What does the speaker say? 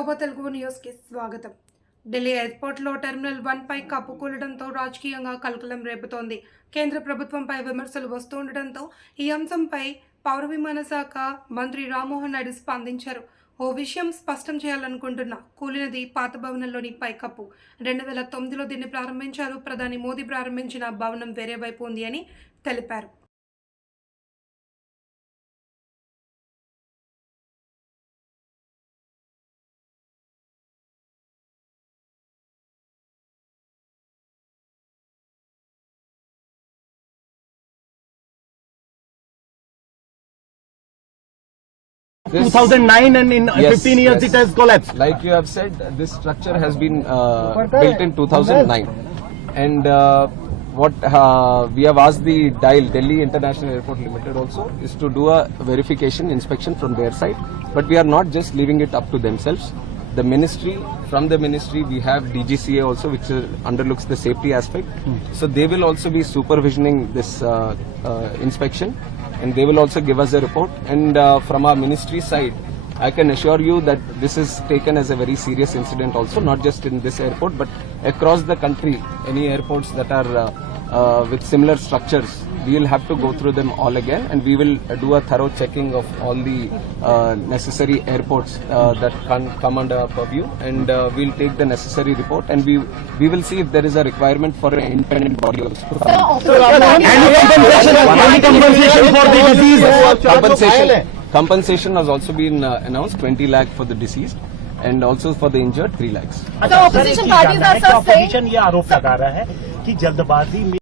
శోభ Telugu news కి స్వాగతం. Delhi airport లో టెర్మినల్ 1 పై కప్పు కూలడంతో రాజకీయంగా కలకలం రేపుతోంది. కేంద్ర ప్రభుత్వంపై విమర్శలు వస్తుండటంతో ఈ అంశంపై పౌర విమాన శాఖ మంత్రి రామ్మోహన్ నాయుడు స్పందించారు. ఓ విషయం స్పష్టం చేయాలనుకుంటున్నా, కూలినది పాత భవనంలోని పైకప్పు. 2009లో దీన్ని ప్రారంభించారు. ప్రధాని మోదీ ప్రారంభించిన భవనం వేరే వైపు ఉంది అని తెలిపారు. This 2009 and in 15 years it has collapsed. Like you have said, this structure has been built in 2009, and what we have asked the DIAL, Delhi International Airport Limited, also is to do a verification inspection from their side. But we are not just leaving it up to themselves. The ministry, from the ministry, we have DGCA also, which underlooks the safety aspect. So they will also be supervisioning this inspection, and they will also give us a report. And from our ministry side, I can assure you that this is taken as a very serious incident also, not just in this airport, but across the country, any airports that are with similar structures, we will have to go through them all again, and we will do a thorough checking of all the necessary airports that can come under our purview, and we will take the necessary report, and we will see if there is a requirement for an independent body also. Compensation has also been announced, 20 lakh for the deceased, and also for the injured 3 lakhs. opposition parties are saying ये आरोप लगा रहा है कि जल्दबाजी में